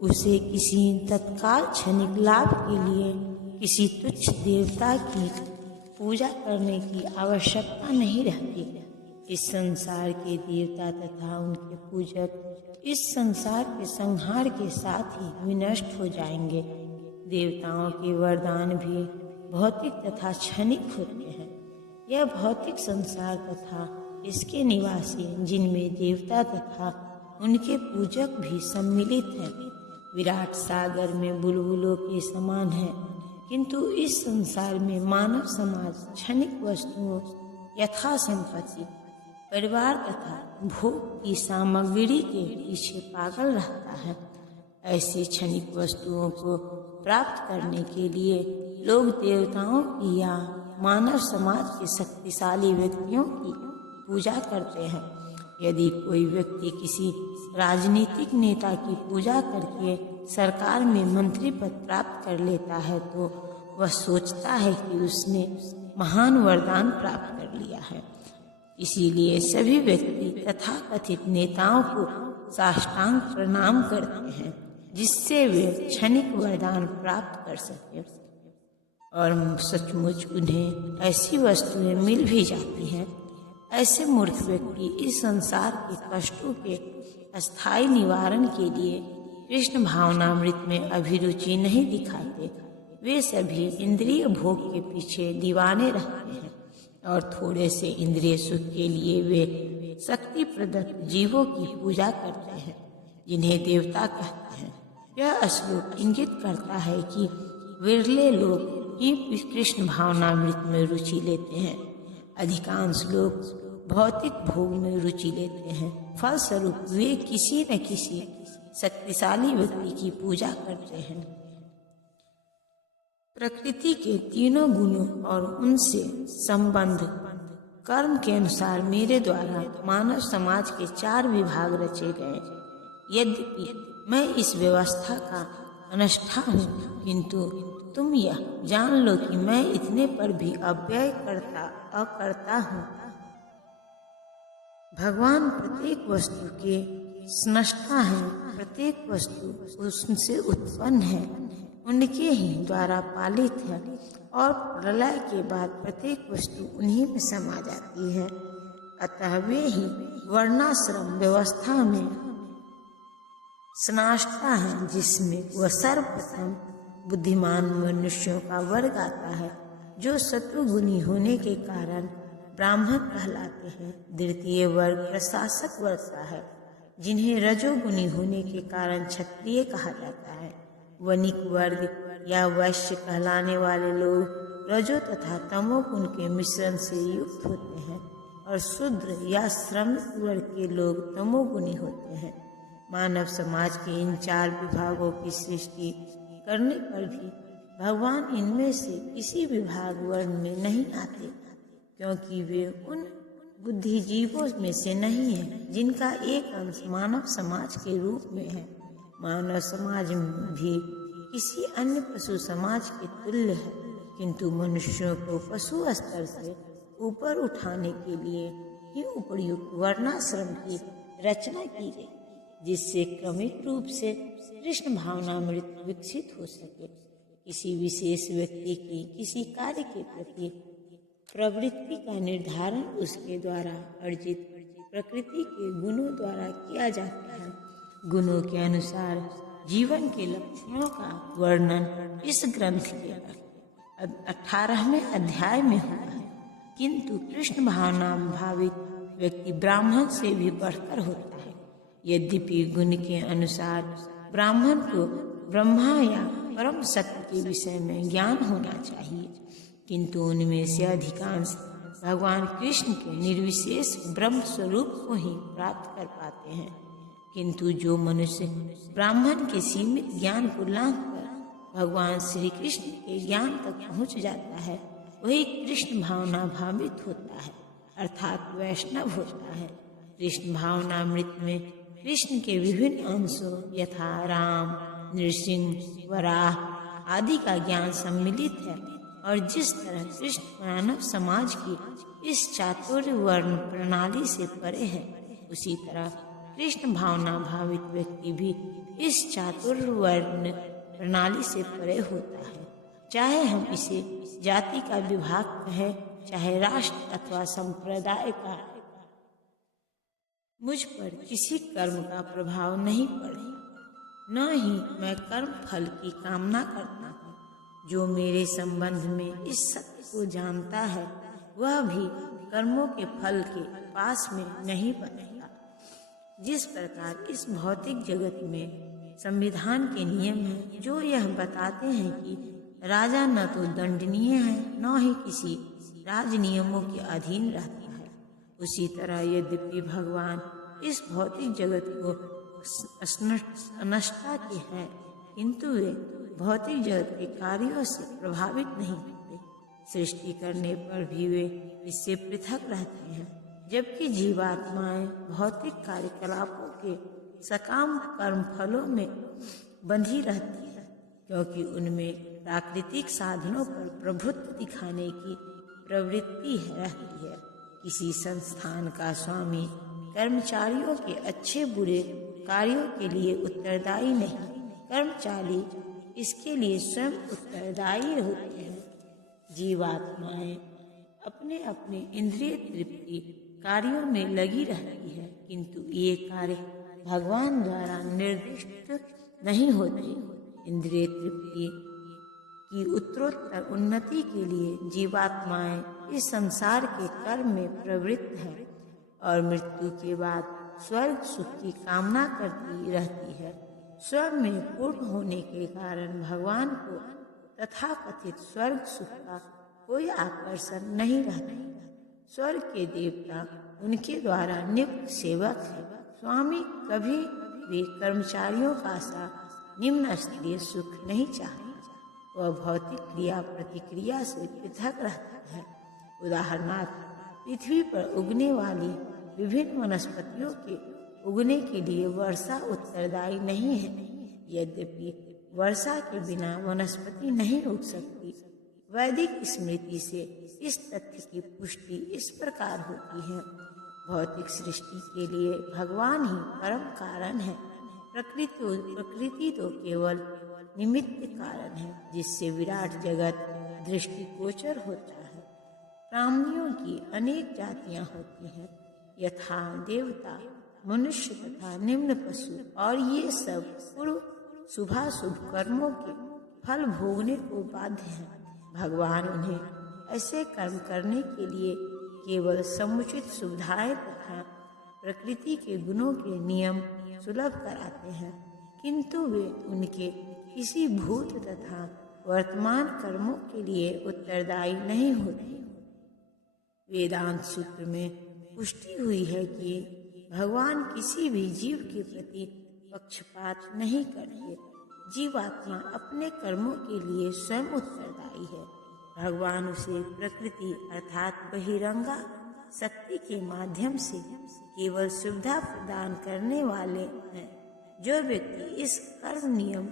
उसे किसी तत्काल क्षणिक लाभ के लिए किसी तुच्छ देवता की पूजा करने की आवश्यकता नहीं रहती। इस संसार के देवता तथा उनके पूजक इस संसार के संहार के साथ ही विनष्ट हो जाएंगे। देवताओं के वरदान भी भौतिक तथा क्षणिक होते हैं। यह भौतिक संसार तथा इसके निवासी, जिनमें देवता तथा उनके पूजक भी सम्मिलित हैं, विराट सागर में बुलबुलों के समान है, किंतु इस संसार में मानव समाज क्षणिक वस्तुओं यथा संपत्ति, परिवार तथा भोग की सामग्री के पीछे पागल रहता है। ऐसी क्षणिक वस्तुओं को प्राप्त करने के लिए लोग देवताओं की या मानव समाज के शक्तिशाली व्यक्तियों की पूजा करते हैं। यदि कोई व्यक्ति किसी राजनीतिक नेता की पूजा करके सरकार में मंत्री पद प्राप्त कर लेता है तो वह सोचता है कि उसने महान वरदान प्राप्त कर लिया है। इसीलिए सभी व्यक्ति तथाकथित नेताओं को साष्टांग प्रणाम करते हैं, जिससे वे क्षणिक वरदान प्राप्त कर सके। और सचमुच उन्हें ऐसी वस्तुएं मिल भी जाती हैं। ऐसे मूर्ख व्यक्ति इस संसार के कष्टों के अस्थायी निवारण के लिए कृष्ण भावनामृत में अभिरुचि नहीं दिखाते। वे सभी इंद्रिय भोग के पीछे दीवाने रहते हैं और थोड़े से इंद्रिय सुख के लिए वे शक्ति प्रदत्त जीवों की पूजा करते हैं, जिन्हें देवता कहते हैं। यह श्लोक इंगित करता है कि विरले लोग ही कृष्ण भावनामृत में रुचि लेते हैं। अधिकांश लोग भौतिक भोग में रुचि लेते हैं। फलस्वरूप वे किसी न किसी शक्तिशाली व्यक्ति की पूजा करते हैं। प्रकृति के तीनों गुणों और उनसे संबंध कर्म के अनुसार मेरे द्वारा मानव समाज के 4 विभाग रचे गए। यद्यपि मैं इस व्यवस्था का अनष्ठा हूँ, किंतु तुम यह जान लो कि मैं इतने पर भी अव्यय करता हूँ। भगवान प्रत्येक वस्तु के स्रष्टा हैं। प्रत्येक वस्तु उनसे उत्पन्न है, उनके ही द्वारा पालित है और प्रलय के बाद प्रत्येक वस्तु उन्हीं में समा जाती है। अतः वे ही वर्णाश्रम व्यवस्था में स्रष्टा है, जिसमें वह सर्वप्रथम बुद्धिमान मनुष्यों का वर्ग आता है, जो शत्रुगुणी होने के कारण ब्राह्मण कहलाते हैं। द्वितीय वर्ग प्रशासक वर्ग का है, जिन्हें रजोगुणी होने के कारण क्षत्रिय कहा जाता है। वणिक वर्ग या वैश्य कहलाने वाले लोग रजो तथा तमोगुण के मिश्रण से युक्त होते हैं और शूद्र या श्रमिक वर्ग के लोग तमोगुणी होते हैं। मानव समाज के इन 4 विभागों की सृष्टि करने पर भी भगवान इनमें से किसी विभाग वर्ण में नहीं आते, क्योंकि वे उन बुद्धिजीवों में से नहीं है जिनका एक अंश मानव समाज के रूप में है। मानव समाज भी किसी अन्य पशु समाज के तुल्य है, किंतु मनुष्यों को पशु स्तर से ऊपर उठाने के लिए ही उपयुक्त वर्णाश्रम की रचना की गई, जिससे क्रमिक रूप से कृष्ण भावनामृत विकसित हो सके। किसी विशेष व्यक्ति की किसी कार्य के प्रति प्रवृत्ति का निर्धारण उसके द्वारा अर्जित प्रकृति के गुणों द्वारा किया जाता है। गुणों के अनुसार जीवन के लक्षणों का वर्णन इस ग्रंथ के 18वें अध्याय में हुआ है, किंतु कृष्ण भावना भावित व्यक्ति ब्राह्मण से भी बढ़कर होता है। यद्यपि गुण के अनुसार ब्राह्मण को ब्रह्मा या परम सत्य के विषय में ज्ञान होना चाहिए, किंतु उनमें से अधिकांश भगवान कृष्ण के निर्विशेष ब्रह्म स्वरूप को ही प्राप्त कर पाते हैं। किंतु जो मनुष्य ब्राह्मण के सीमित ज्ञान को लांघकर भगवान श्री कृष्ण के ज्ञान तक पहुंच जाता है, वही कृष्ण भावना भावित होता है, अर्थात वैष्णव होता है। कृष्ण भावनामृत में कृष्ण के विभिन्न अंशों यथा राम, नृसिंह, वराह आदि का ज्ञान सम्मिलित है, और जिस तरह कृष्ण मानव समाज की इस चातुर्य वर्ण प्रणाली से परे है, उसी तरह कृष्ण भावना भावित व्यक्ति भी इस चातुर्वर्ण प्रणाली से परे होता है। चाहे हम इसे जाति का विभाग कहें, चाहे राष्ट्र अथवा संप्रदाय का, मुझ पर किसी कर्म का प्रभाव नहीं पड़े, न ही मैं कर्म फल की कामना करता हूँ। जो मेरे संबंध में इस सत्य को जानता है वह भी कर्मों के फल के पास में नहीं पड़ेगा। जिस प्रकार इस भौतिक जगत में संविधान के नियम हैं जो यह बताते हैं कि राजा न तो दंडनीय है न ही किसी राज नियमों के अधीन रहता है, उसी तरह यद्यपि भगवान इस भौतिक जगत को अनष्टा के हैं, किंतु वे भौतिक जगत के कार्यों से प्रभावित नहीं होते। सृष्टि करने पर भी वे इससे पृथक रहते हैं, जबकि जीवात्माएं भौतिक कार्यकलापों के सकाम कर्म फलों में बंधी रहती है, क्योंकि उनमें प्राकृतिक साधनों पर प्रभुत्व दिखाने की प्रवृत्ति रहती है। किसी संस्थान का स्वामी कर्मचारियों के अच्छे बुरे कार्यों के लिए उत्तरदायी नहीं, कर्मचारी इसके लिए स्वयं उत्तरदायी होते हैं। जीवात्माएं अपने अपने इंद्रिय तृप्ति कार्यों में लगी रहती है, किंतु ये कार्य भगवान द्वारा निर्दिष्ट नहीं होते। इंद्रिय तृप्ति की उत्तरोत्तर उन्नति के लिए जीवात्माएं इस संसार के कर्म में प्रवृत्त है और मृत्यु के बाद स्वर्ग सुख की कामना करती रहती है। स्वयं में पूर्ण होने के कारण भगवान को तथाकथित स्वर्ग सुख का कोई आकर्षण नहीं रहता। स्वर्ग के देवता उनके द्वारा नियुक्त सेवक है। स्वामी कभी भी कर्मचारियों का सा निम्न स्तरीय सुख नहीं चाहता। वह भौतिक क्रिया प्रतिक्रिया से पृथक रहता है। उदाहरणार्थ, पृथ्वी पर उगने वाली विभिन्न वनस्पतियों के उगने के लिए वर्षा उत्तरदायी नहीं है। यद्यपि वर्षा के बिना वनस्पति नहीं उग सकती। वैदिक स्मृति से इस तथ्य की पुष्टि इस प्रकार होती है। भौतिक सृष्टि के लिए भगवान ही परम कारण है। प्रकृति तो केवल निमित्त कारण है, जिससे विराट जगत दृष्टिगोचर होता है। प्राणियों की अनेक जातियां होती हैं, यथा देवता, मनुष्य तथा निम्न पशु, और ये सब पूर्व शुभाशुभ कर्मों के फल भोगने को बाध्य हैं। भगवान उन्हें ऐसे कर्म करने के लिए केवल समुचित सुविधाएं तथा प्रकृति के गुणों के नियम सुलभ कराते हैं, किंतु वे उनके किसी भूत तथा वर्तमान कर्मों के लिए उत्तरदायी नहीं होते। वेदांत सूत्र में पुष्टि हुई है कि भगवान किसी भी जीव के प्रति पक्षपात नहीं करते। जीवात्मा अपने कर्मों के लिए स्वयं उत्तरदायी है। भगवान उसे प्रकृति अर्थात बहिरंगा शक्ति के माध्यम से केवल सुविधा प्रदान करने वाले हैं। जो व्यक्ति इस कर्म नियम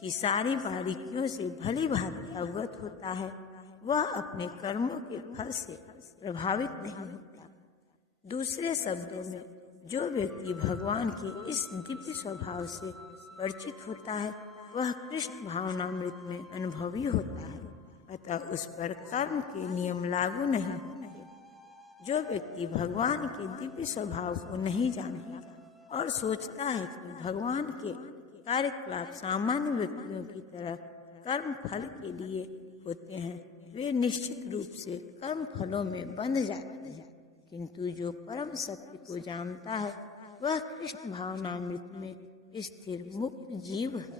की सारी बारीकियों से भली भांति अवगत होता है, वह अपने कर्मों के फल से प्रभावित नहीं होता। दूसरे शब्दों में, जो व्यक्ति भगवान के इस दिव्य स्वभाव से परिचित होता है, वह कृष्ण भावनामृत में अनुभवी होता है, अतः उस पर कर्म के नियम लागू नहीं होते। जो व्यक्ति भगवान के दिव्य स्वभाव को नहीं जानता और सोचता है कि भगवान के कार्यकलाप सामान्य व्यक्तियों की तरह कर्म फल के लिए होते हैं, वे निश्चित रूप से कर्म फलों में बंध जाते हैं। किंतु जो परम सत्य को जानता है, वह कृष्ण भावनामृत में स्थिर मुक्त जीव है।